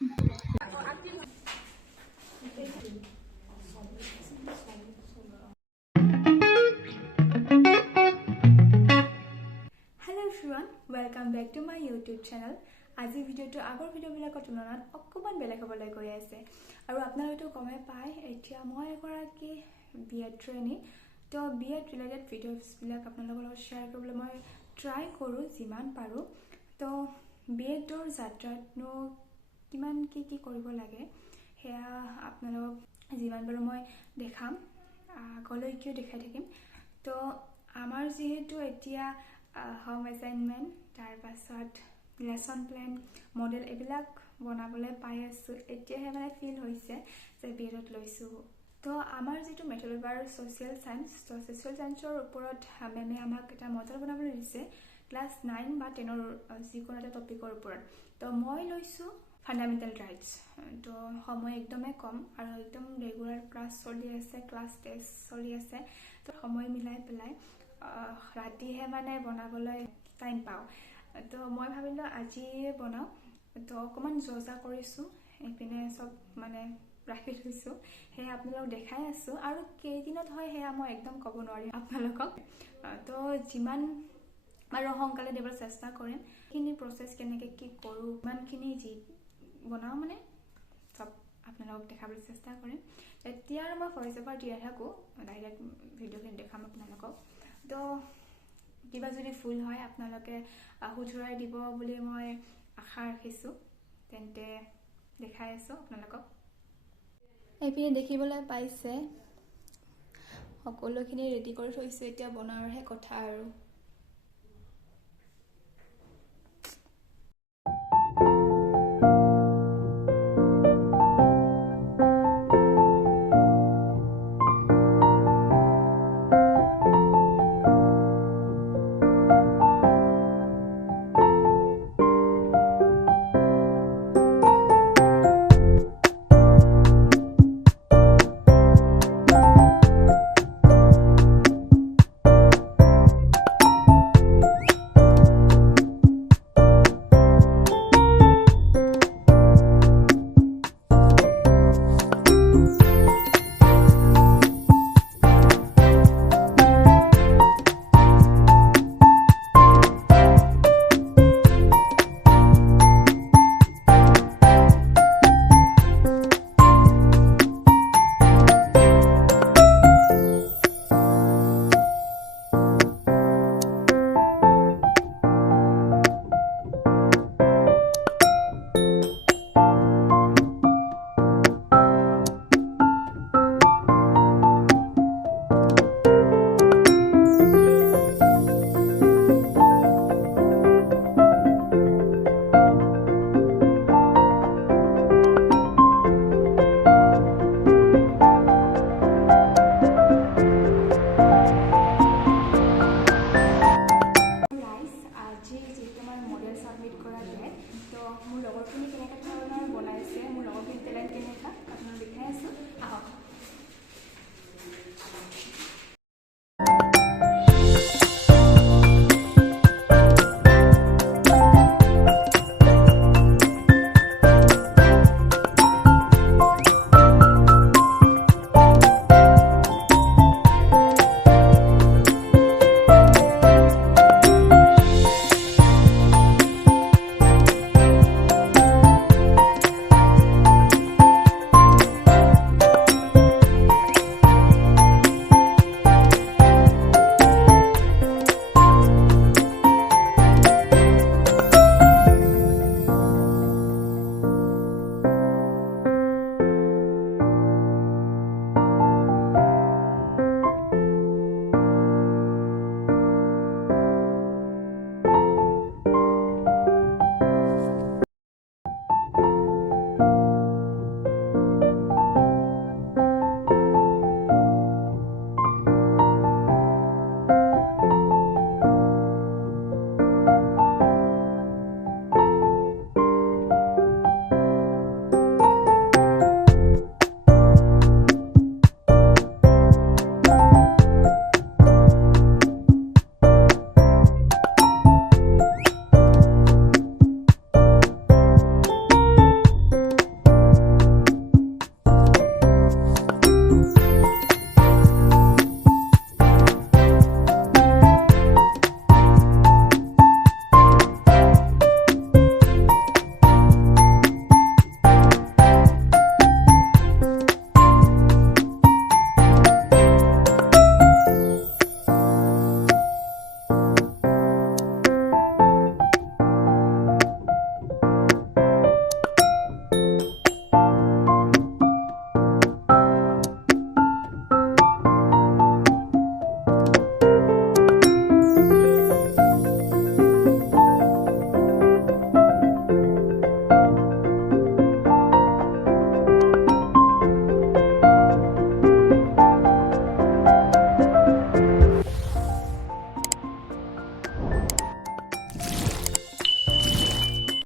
everyone, welcome back to my YouTube channel. আজি ভিডিওটো আগৰ ভিডিওবিলাকৰ তুলনাত অকমান বেলেগ হ'বলৈ গৈ আছে আৰু আপোনালোকে গমে পায় এতিয়া মই এগৰাকী বিএড ট্ৰেইনি তো বিএড ৰিলেটেড ভিডিওছবিলাক আপোনালোকৰ লগত শ্বেয়াৰ কৰিবলৈ মই ট্ৰাই কৰোঁ যিমান পাৰোঁ তো বিএডৰ যাত্ৰাতনো কিমান কি কৰিব লাগে সেয়া আপোনালোকক যিমান পাৰোঁ মই দেখাম আগলৈকেও দেখাই থাকিম তো আমাৰ যিহেতু এতিয়া হোম এছাইনমেণ্ট তাৰ পাছত লেসন প্ল্যান মডেল এবিলাক বনাবলৈ পাই আছো এতিয়াহে মানে ফিল হৈছে যে বিএডত লৈছো তো আমাৰ যেটো মেথড পেপাৰ সোশ্যাল সায়েন্স তো সোশ্যাল সায়েন্সৰ ওপৰত মেমে আমাক এটা মডেল বনাবলৈ দিছে ক্লাস 9 বা 10 ৰ যিকোনো এটা টপিকৰ ওপৰত তো মই লৈছো ফান্ডামেন্টাল ৰাইটস তো সময় একদমে কম আৰু একদম ৰেগুলাৰ ক্লাস চলি আছে ক্লাস টেষ্ট চলি আছে তো সময় মিলাই পেলাই ৰাতিহে মানে বনাবলৈ টাইম পাও তো মই ভাবিলো আজি বনাও তো অকমান জজা কৰিছো এপিনে সব মানে ৰাখি থৈছো হে আপোনালোক দেখাই আছো আৰু কেইদিনত হয় হেয়া মই একদম ক'ব নোৱাৰিম আপোনালোকক তো যিমান আৰু সংকালে দেবৰ চেষ্টা কৰিম কিনি প্ৰসেস কেনেকৈ কি কৰো মানখিনি যি বনাও মানে সব আপোনালোকক দেখাবলৈ চেষ্টা কৰিম এতিয়া আৰু মই ভইচ ওভাৰ দিয়া থাকো ডাইৰেক্ট ভিডিওখিনি দেখাম আপোনালোকক তো কিবা যদি ফুল হয় আপোনালোকে হুজুৰাই দিব বুলি মই আশা ৰাখিছো তেন্তে দেখাই আছো আপোনালোকক এপিনে দেখিবলৈ পাইছে সকলোখিনি ৰেডি কৰি থৈছো এতিয়া বনাৰহে কথা আৰু